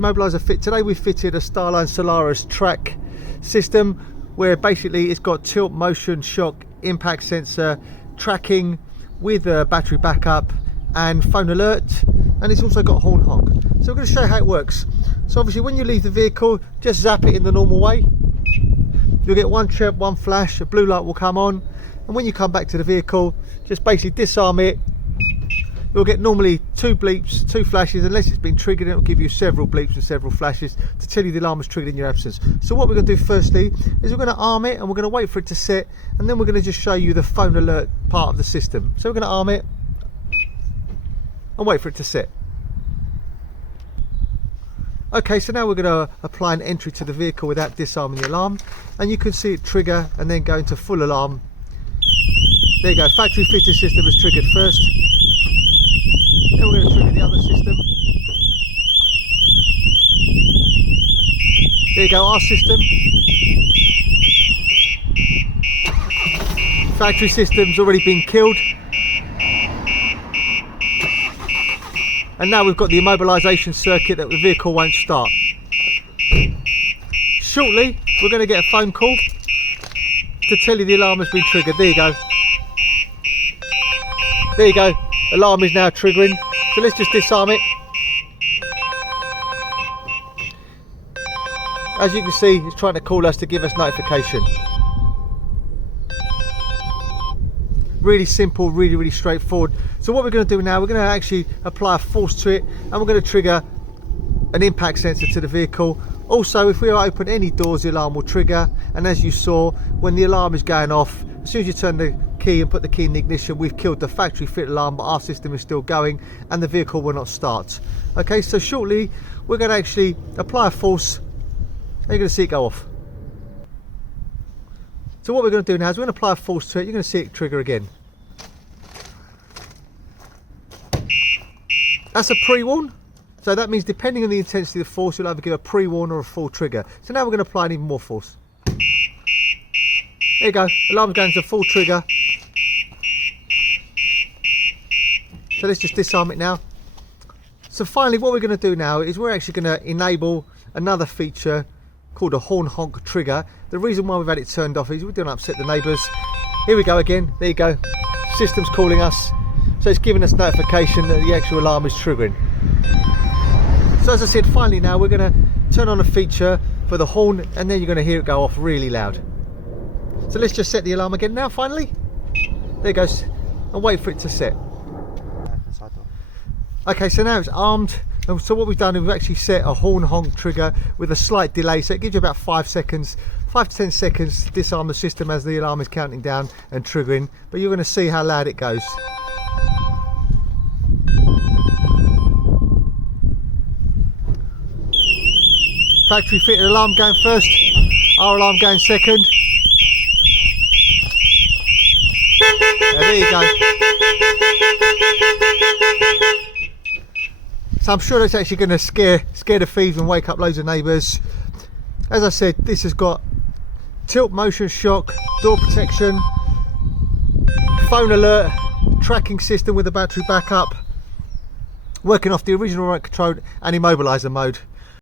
Immobiliser fit. Today we fitted a Starline Solaris track system where basically it's got tilt, motion, shock, impact sensor, tracking with a battery backup and phone alert, and it's also got horn honk. So we're going to show you how it works. So obviously when you leave the vehicle, just zap it in the normal way. You'll get one chirp, one flash, a blue light will come on, and when you come back to the vehicle, just basically disarm it. You'll get normally 2 bleeps, 2 flashes, unless it's been triggered. It'll give you several bleeps and several flashes to tell you the alarm was triggered in your absence. So what we're going to do firstly is we're going to arm it and we're going to wait for it to set, and then we're going to just show you the phone alert part of the system. So we're going to arm it and wait for it to set. Okay, so now we're going to apply an entry to the vehicle without disarming the alarm, and you can see it trigger and then go into full alarm. There you go, factory fitted system is triggered first. Then we're going to trigger the other system. There you go, our system. Factory system's already been killed. And now we've got the immobilisation circuit that the vehicle won't start. Shortly, we're going to get a phone call to tell you the alarm has been triggered. There you go. There you go. Alarm is now triggering. So let's just disarm it. As you can see, it's trying to call us to give us notification. Really simple, really straightforward. So what we're going to do now, we're going to actually apply a force to it, and we're going to trigger an impact sensor to the vehicle. Also, if we open any doors, the alarm will trigger, and as you saw, when the alarm is going off, as soon as you turn the key and put the key in the ignition, we've killed the factory fit alarm, but our system is still going and the vehicle will not start. Okay, so shortly we're going to actually apply a force and you're going to see it go off. So what we're going to do now is we're going to apply a force to it. You're going to see it trigger again. That's a pre-warn. So that means depending on the intensity of the force, you'll either give a pre-warn or a full trigger. So now we're going to apply even more force. There you go, alarm's going to full trigger. So let's just disarm it now. So finally what we're going to do now is we're actually going to enable another feature called a horn honk trigger. The reason why we've had it turned off is we don't upset the neighbours. Here we go again, there you go. System's calling us. So it's giving us notification that the actual alarm is triggering. So as I said, finally now we're going to turn on a feature for the horn, and then you're going to hear it go off really loud. So let's just set the alarm again now, finally. There it goes, and wait for it to set. Okay, so now it's armed, and so what we've done is we've actually set a horn honk trigger with a slight delay, so it gives you about 5 seconds, 5 to 10 seconds to disarm the system as the alarm is counting down and triggering, but you're going to see how loud it goes. Factory fitted alarm going first, our alarm going second. There you go. So I'm sure that's actually going to scare the thieves and wake up loads of neighbours. As I said, this has got tilt, motion, shock, door protection, phone alert, tracking system with a battery backup, working off the original remote control and immobiliser mode.